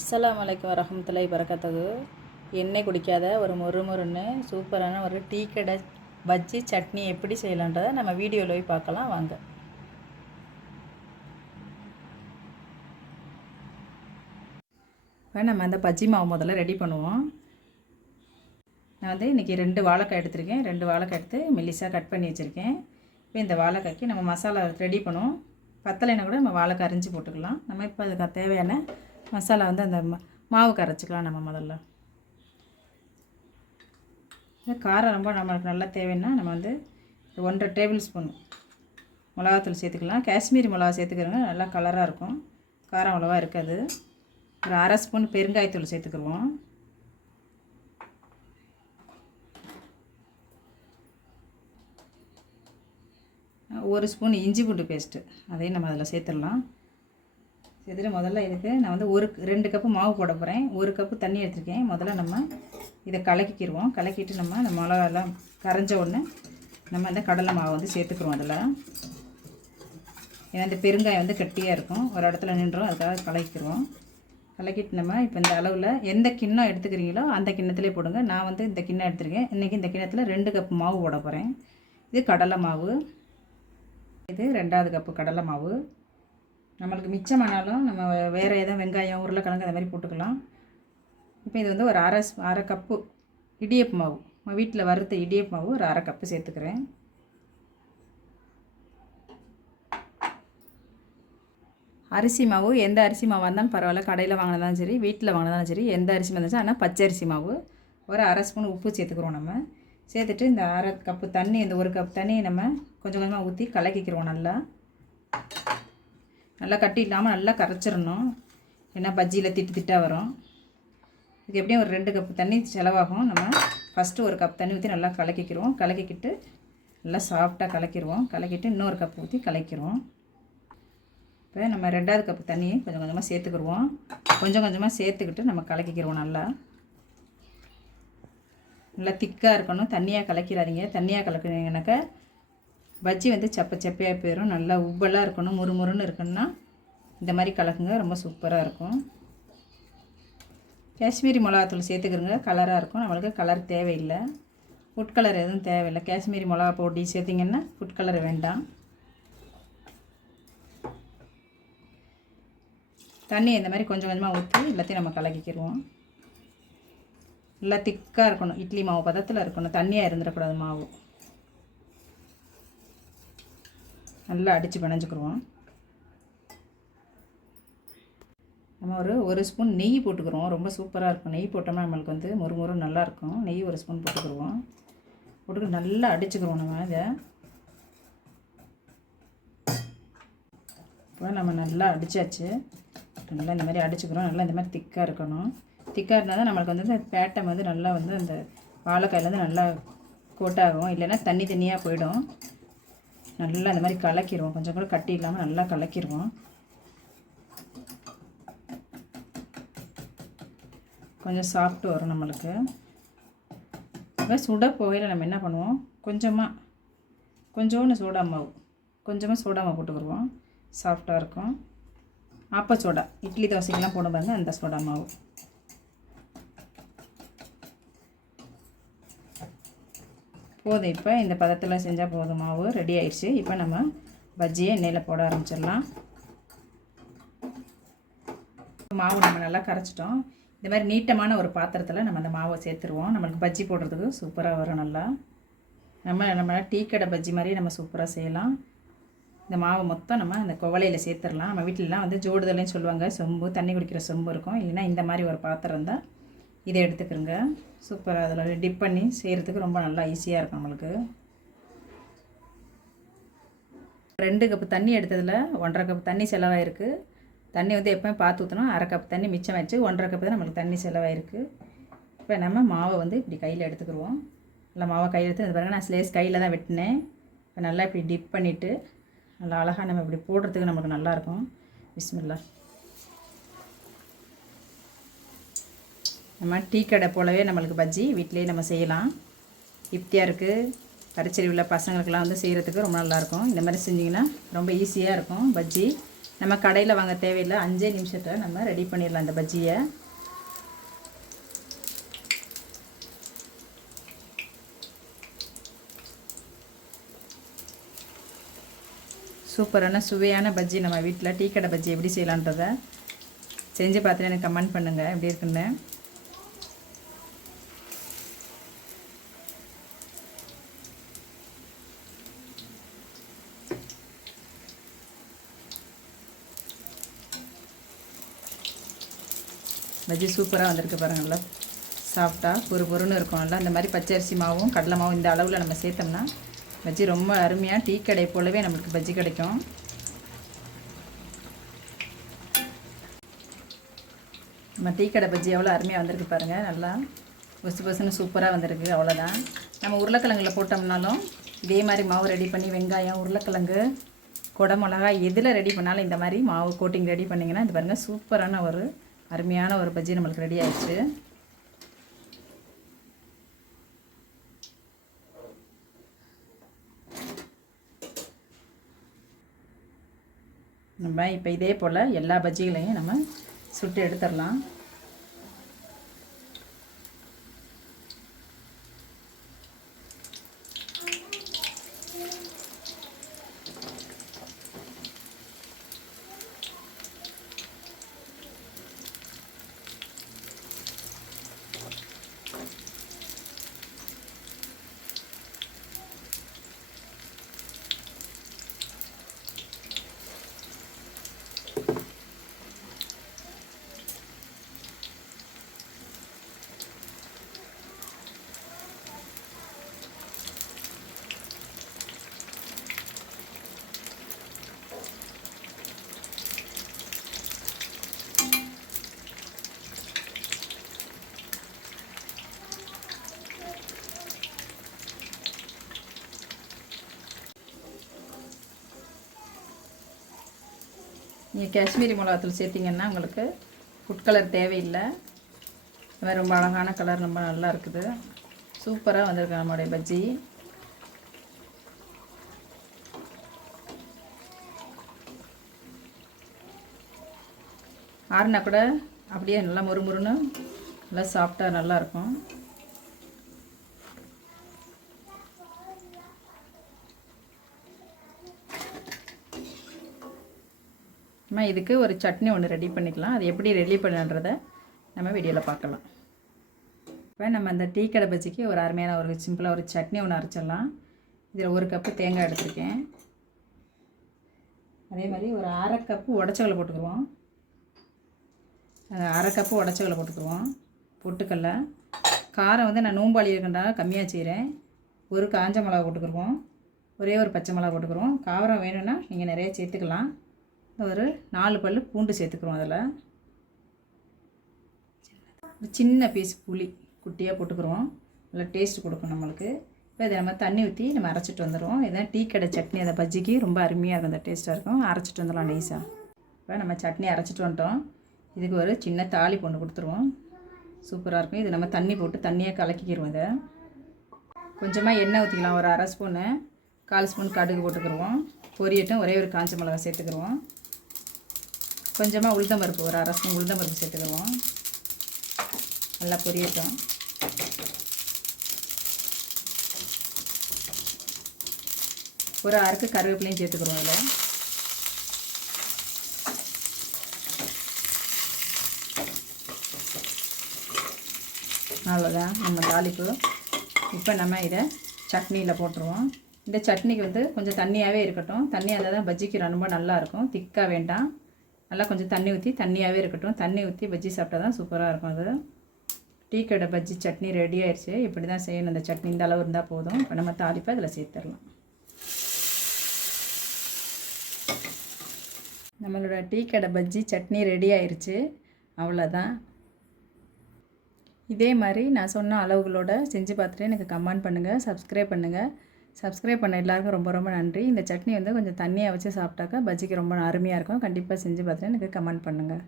அஸ்ஸலாமு அலைக்கும் வரஹ்மத்துல்லாஹி வரகாத்துஹு. எண்ணெய் குடிக்காத ஒரு மொறுமொறுன்னு சூப்பரான ஒரு டீ கடை பஜ்ஜி சட்னி எப்படி செய்யலான்றதை நம்ம வீடியோவில் போய் பார்க்கலாம் வாங்க. இப்போ நம்ம அந்த பஜ்ஜி மாவு முதல்ல ரெடி பண்ணுவோம். நான் வந்து இன்றைக்கி 2 வாழைக்காய் எடுத்திருக்கேன். 2 வாழைக்காய் எடுத்து மெல்லிசாக கட் பண்ணி வச்சுருக்கேன். இப்போ இந்த வாழைக்காய்க்கு நம்ம மசாலா ரெடி பண்ணுவோம். பத்தலைன்னா கூட நம்ம வாழைக்காய் அரிஞ்சு போட்டுக்கலாம். நம்ம இப்போ அதுக்கு தேவையான மசாலா வந்து அந்த மாவு கரைச்சிக்கலாம். நம்ம முதல்ல காரம் ரொம்ப நம்மளுக்கு நல்லா தேவைன்னா நம்ம வந்து 1.5 டேபிள் ஸ்பூன் மிளகாத்தூள் சேர்த்துக்கலாம். காஷ்மீரி மிளகா சேர்த்துக்கிறோங்க, நல்லா கலராக இருக்கும், காரம் அவ்வளோவா இருக்காது. ஒரு 1/2 ஸ்பூன் பெருங்காயத்தூள் சேர்த்துக்குருவோம். ஒரு ஸ்பூன் இஞ்சி பூண்டு பேஸ்ட்டு அதையும் நம்ம அதில் சேர்த்துடலாம். சேர்த்துட்டு முதல்ல இதுக்கு நான் வந்து 2 கப்பு மாவு போட போகிறேன். 1 கப்பு தண்ணி எடுத்துருக்கேன். முதல்ல நம்ம இதை கலக்கிக்கிடுவோம். கலக்கிட்டு நம்ம அந்த மிளகாலாம் கரைஞ்ச உடனே நம்ம அந்த கடலை மாவு வந்து சேர்த்துக்குறோம் அதில். ஏன்னா இந்த பெருங்காயம் வந்து கட்டியாக இருக்கும், ஒரு இடத்துல நின்றோம், அதுக்காக கலக்கிடுவோம். கலக்கிட்டு நம்ம இப்போ இந்த அளவில் எந்த கிண்ணம் எடுத்துக்கிறீங்களோ அந்த கிண்ணத்துலேயே போடுங்க. நான் வந்து இந்த கிண்ணம் எடுத்துருக்கேன். இன்றைக்கி இந்த கிண்ணத்தில் 2 கப்பு மாவு போட போகிறேன். இது கடலை மாவு, இது 2வது கப்பு கடலை மாவு. நம்மளுக்கு மிச்சமானாலும் நம்ம வேறு எதுவும் வெங்காயம் உருளைக்கிழங்கு அந்த மாதிரி போட்டுக்கலாம். இப்போ இது வந்து ஒரு அரை கப்பு இடியப்பு மாவு, நம்ம வீட்டில் வறுத்த இடியப்பு மாவு ஒரு 1/2 கப்பு சேர்த்துக்கிறேன். அரிசி மாவு எந்த அரிசி மாவாக இருந்தாலும் பரவாயில்ல, கடையில் வாங்கினதாலும் சரி வீட்டில் வாங்கினதாலும் சரி, எந்த அரிசி வந்துச்சு. ஆனால் பச்சரிசி மாவு ஒரு 1/2 ஸ்பூன் உப்பு சேர்த்துக்கிறோம். நம்ம சேர்த்துட்டு இந்த 1/2 கப்பு தண்ணி, இந்த 1 கப் தண்ணியை நம்ம கொஞ்சம் கொஞ்சமாக ஊற்றி கலக்கிக்கிறோம். நல்லா கட்டி இல்லாமல் நல்லா கரைச்சிடணும், ஏன்னா பஜ்ஜியில் திட்டாக வரும். இதுக்கு எப்படியும் ஒரு 2 கப்பு தண்ணி செலவாகும். நம்ம ஃபஸ்ட்டு 1 கப் தண்ணி ஊற்றி நல்லா கலக்கிக்கிறோம். கலக்கிக்கிட்டு நல்லா சாஃப்டாக கலக்கிடுவோம். கலக்கிட்டு இன்னொரு கப் ஊற்றி கலக்கிடுவோம். இப்போ நம்ம 2வது கப்பு தண்ணியை கொஞ்சம் கொஞ்சமாக சேர்த்துக்கிடுவோம். கொஞ்சம் கொஞ்சமாக சேர்த்துக்கிட்டு நம்ம கலக்கிக்கிறோம். நல்லா திக்காக இருக்கணும், தண்ணியாக கலக்கிறாதீங்க. தண்ணியாக கலக்குறீங்கன்னாக்கா பஜ்ஜி வந்து சப்பையாக போயிடும். நல்லா உப்பெல்லாம் இருக்கணும், முறுமுறுன்னு இருக்கணும்னா இந்த மாதிரி கலக்குங்க, ரொம்ப சூப்பராக இருக்கும். காஷ்மீரி மிளகாத்தூள் சேர்த்துக்கிறோங்க, கலராக இருக்கும். நம்மளுக்கு கலர் தேவையில்லை, ஃபுட் கலர் எதுவும் தேவையில்லை. காஷ்மீரி மிளகா போட்டி சேர்த்திங்கன்னா ஃபுட் கலர் வேண்டாம். தண்ணி இந்த மாதிரி கொஞ்சம் கொஞ்சமாக ஊற்றி எல்லாத்தையும் நம்ம கலக்கிக்கிடுவோம். நல்லா திக்காக இருக்கணும், இட்லி மாவு பதத்தில் இருக்கணும், தண்ணியாக இருந்துடக்கூடாது. மாவு நல்லா அடித்து பிணைஞ்சிக்கிடுவோம். நம்ம ஒரு ஸ்பூன் நெய் போட்டுக்கிறோம், ரொம்ப சூப்பராக இருக்கும். நெய் போட்டோம்னா நம்மளுக்கு வந்து மொறு நல்லாயிருக்கும். நெய் 1 ஸ்பூன் போட்டுக்கிடுவோம். போட்டுக்கிட்டு நல்லா அடிச்சுக்கிறோம். நம்ம இதை இப்போ நம்ம நல்லா அடித்தாச்சு. நல்லா இந்த மாதிரி அடிச்சுக்கிறோம். நல்லா இந்த மாதிரி திக்காக இருக்கணும். திக்காக இருந்தால் தான் நம்மளுக்கு வந்து அந்த பேட்டை வந்து நல்லா வந்து அந்த வாழைக்காயிலேருந்து நல்லா கோட்டாகும், இல்லைன்னா தண்ணியாக போயிடும். நல்லா இந்த மாதிரி கலக்கிடுவோம். கொஞ்சம் கூட கட்டி இல்லாமல் நல்லா கலக்கிடுவோம். கொஞ்சம் சாப்பிட்டு வரும் நம்மளுக்கு. இப்போ சுட போகையில் நம்ம என்ன பண்ணுவோம், கொஞ்சோண்டு சோடா மாவு, கொஞ்சமாக சோடா மாவு போட்டுக்கிடுவோம். சாஃப்டாக இருக்கும். ஆப்ப சோடா, இட்லி தோசைக்கெல்லாம் போட பாருங்க, அந்த சோடா மாவு. போதும். இப்போ இந்த பதத்தில் செஞ்சால் போதும். மாவு ரெடி ஆயிடுச்சு. இப்போ நம்ம பஜ்ஜியை எண்ணெயில் போட ஆரம்பிச்சிடலாம். மாவு நம்ம நல்லா கரைச்சிட்டோம். இந்த மாதிரி நீட்டமான ஒரு பாத்திரத்தில் நம்ம அந்த மாவை சேர்த்துருவோம். நம்மளுக்கு பஜ்ஜி போடுறதுக்கு சூப்பராக வரும். நல்லா நம்ம டீ கடை பஜ்ஜி மாதிரி நம்ம சூப்பராக செய்யலாம். இந்த மாவை மொத்தம் நம்ம அந்த குவளையில் சேர்த்துடலாம். நம்ம வீட்டிலலாம் வந்து ஜோடுதல்னு சொல்லுவாங்க, சொம்பு, தண்ணி குடிக்கிற சொம்பு இருக்கும். இல்லைன்னா இந்த மாதிரி ஒரு பாத்திரம் தான், இதை எடுத்துக்கிறோங்க. சூப்பராக அதில் டிப் பண்ணி செய்கிறதுக்கு ரொம்ப நல்லா ஈஸியாக இருக்கும் நம்மளுக்கு. 2 கப்பு தண்ணி எடுத்ததில் 1.5 கப்பு தண்ணி செலவாயிருக்கு. தண்ணி வந்து எப்போயும் பார்த்து ஊற்றணும். 1/2 கப்பு தண்ணி மிச்சம் வச்சு 1.5 கப்பு தான் நம்மளுக்கு தண்ணி செலவாயிருக்கு. இப்போ நம்ம மாவை வந்து இப்படி கையில் எடுத்துக்கிடுவோம். நல்லா மாவை கையில் எடுத்து இது பாருங்கள், நான் ஸ்லேஸ் கையில் தான் வெட்டினேன். இப்போ நல்லா இப்படி டிப் பண்ணிவிட்டு நல்லா அழகாக நம்ம இப்படி போடுறதுக்கு நமக்கு நல்லாயிருக்கும். பிஸ்மில்லாஹ். நம்ம டீ கடை போலவே நம்மளுக்கு பஜ்ஜி வீட்டிலேயே நம்ம செய்யலாம். யுக்தியாக இருக்குது. கடைச்செறிவில் பசங்களுக்கெல்லாம் வந்து செய்கிறதுக்கு ரொம்ப நல்லாயிருக்கும். இந்த மாதிரி செஞ்சிங்கன்னா ரொம்ப ஈஸியாக இருக்கும் பஜ்ஜி. நம்ம கடையில் வாங்க தேவையில்லை, 5 நிமிஷத்தில் நம்ம ரெடி பண்ணிடலாம் இந்த பஜ்ஜியை. சூப்பரான சுவையான பஜ்ஜி நம்ம வீட்டில் டீ கடை பஜ்ஜி எப்படி செய்யலான்றதை செஞ்சு பார்த்துட்டு எனக்கு கமெண்ட் பண்ணுங்கள் எப்படி இருக்குன்னு. பஜ்ஜி சூப்பராக வந்திருக்கு பாருங்கள், நல்லா சாஃப்டாக பொறுன்னு இருக்கும். நல்லா இந்த மாதிரி பச்சரிசி மாவும் கடலை மாவும் இந்த அளவில் நம்ம சேர்த்தோம்னா பஜ்ஜி ரொம்ப அருமையாக டீ கடை போலவே நம்மளுக்கு பஜ்ஜி கிடைக்கும். நம்ம டீ கடை பஜ்ஜி எவ்வளோ அருமையாக வந்திருக்கு பாருங்கள், நல்லா பொசுன்னு சூப்பராக வந்திருக்கு. அவ்வளோதான். நம்ம உருளைக்கிழங்குல போட்டோம்னாலும் இதே மாதிரி மாவு ரெடி பண்ணி வெங்காயம், உருளைக்கிழங்கு, குடமிளகாய் எதில் ரெடி பண்ணாலும் இந்த மாதிரி மாவு கோட்டிங் ரெடி பண்ணிங்கன்னா இது பாருங்கள் சூப்பரான ஒரு அருமையான ஒரு பஜ்ஜி நம்மளுக்கு ரெடி ஆயிடுச்சு. நம்ம இப்போ இதே போல் எல்லா பஜ்ஜிகளையும் நம்ம சுட்டு எடுத்துடலாம். நீங்கள் காஷ்மீரி மிளகாத்தூள் சேர்த்திங்கன்னா உங்களுக்கு ஃபுட் கலர் தேவையில்லை. இது ரொம்ப அழகான கலர், ரொம்ப நல்லா இருக்குது. சூப்பராக வந்திருக்கு நம்மளுடைய பஜ்ஜி. ஆறுனா கூட அப்படியே நல்லா முறுமுறுன்னு நல்லா சாஃப்டாக நல்லாயிருக்கும். நம்ம இதுக்கு ஒரு சட்னி ஒன்று ரெடி பண்ணிக்கலாம். அது எப்படி ரெடி பண்ணுன்றதை நம்ம வீடியோவில் பார்க்கலாம். இப்போ நம்ம அந்த டீ கடை பஜ்ஜிக்கு ஒரு அருமையான ஒரு சிம்பிளாக ஒரு சட்னி ஒன்று அரைச்சிடலாம். இதில் 1 கப்பு தேங்காய் எடுத்துருக்கேன். அதே மாதிரி ஒரு 1/2 கப்பு உடச்சக்கல்லை போட்டுக்குவோம். 1/2 கப்பு உடச்சக்கல்லை போட்டுக்குவோம். பொட்டுக்கல்லை காரம் வந்து நான் நோம்பாளி இருக்கின்றனால கம்மியாக செய்கிறேன். ஒரு காஞ்ச மிளகா போட்டுக்குருவோம். ஒரே ஒரு பச்சை மிளகா போட்டுக்குறோம். காரம் வேணும்னா நீங்கள் நிறைய சேர்த்துக்கலாம். ஒரு 4 பல்லு பூண்டு சேர்த்துக்குறோம். அதில் ஒரு சின்ன பீஸ் புளி குட்டியாக போட்டுக்குறோம். நல்லா டேஸ்ட் கொடுக்கும் நம்மளுக்கு. இப்போ இதை நம்ம தண்ணி ஊற்றி நம்ம அரைச்சிட்டு வந்துடுவோம். இதான் டீ கடை சட்னி. அந்த பஜ்ஜிக்கு ரொம்ப அருமையாக இருக்கும், அந்த டேஸ்ட்டாக இருக்கும். அரைச்சிட்டு வந்துடலாம் நைஸாக. இப்போ நம்ம சட்னி அரைச்சிட்டு வந்துட்டோம். இதுக்கு ஒரு சின்ன தாளிப்பு ஒன்று கொடுத்துருவோம். சூப்பராக இருக்கும். இது நம்ம தண்ணி போட்டு தண்ணியாக கலக்கிக்கிடுவோம். இதை கொஞ்சமாக எண்ணெய் ஊற்றிக்கலாம். ஒரு 1/2 ஸ்பூனு, 1/4 ஸ்பூன் கடுகு போட்டுக்கிடுவோம். பொரியட்டும். ஒரே ஒரு காஞ்ச மிளகா சேர்த்துக்கிடுவோம். கொஞ்சமாக உளுந்தம்பருப்பு, ஒரு 1/2 ஸ்பூன் உளுந்தம்பருப்பு சேர்த்துக்கிடுவோம். நல்லா பொரியட்டும். ஒரு அரைக்கு கருவேப்பிலையும் சேர்த்துக்கிடுவோம். அதில் அவ்வளோதான் நம்ம தாளிப்பு. இப்போ நம்ம இதை சட்னியில் போட்டுருவோம். இந்த சட்னிக்கு வந்து கொஞ்சம் தண்ணியாகவே இருக்கட்டும். தண்ணியாக இருந்தால் தான் பஜ்ஜிக்கு ரொம்ப நல்லாயிருக்கும். திக்காக வேண்டாம். நல்லா கொஞ்சம் தண்ணி ஊற்றி தண்ணியாகவே இருக்கட்டும். தண்ணி ஊற்றி பஜ்ஜி சாப்பிட்டா தான் சூப்பராக இருக்கும். அது டீ கடை பஜ்ஜி சட்னி ரெடி ஆயிடுச்சு. இப்படி தான் செய்யணும். அந்த சட்னி இந்த அளவு இருந்தால் போதும். இப்போ நம்ம தாளிப்பை அதில் சேர்த்துடலாம். நம்மளோட டீ கடை பஜ்ஜி சட்னி ரெடி ஆயிடுச்சு. அவ்வளோதான். இதே மாதிரி நான் சொன்ன அளவுகளோடு செஞ்சு பார்த்துட்டு எனக்கு கமெண்ட் பண்ணுங்கள், சப்ஸ்கிரைப் பண்ணுங்கள். சப்ஸ்கிரைப் பண்ண எல்லாருக்கும் ரொம்ப ரொம்ப நன்றி. இந்த சட்னி வந்து கொஞ்சம் தண்ணியாக வச்சு சாப்பிட்டாக்கா பஜ்ஜிக்கு ரொம்ப அருமையாக இருக்கும். கண்டிப்பாக செஞ்சு பார்த்துட்டு எனக்கு கமெண்ட் பண்ணுங்கள்.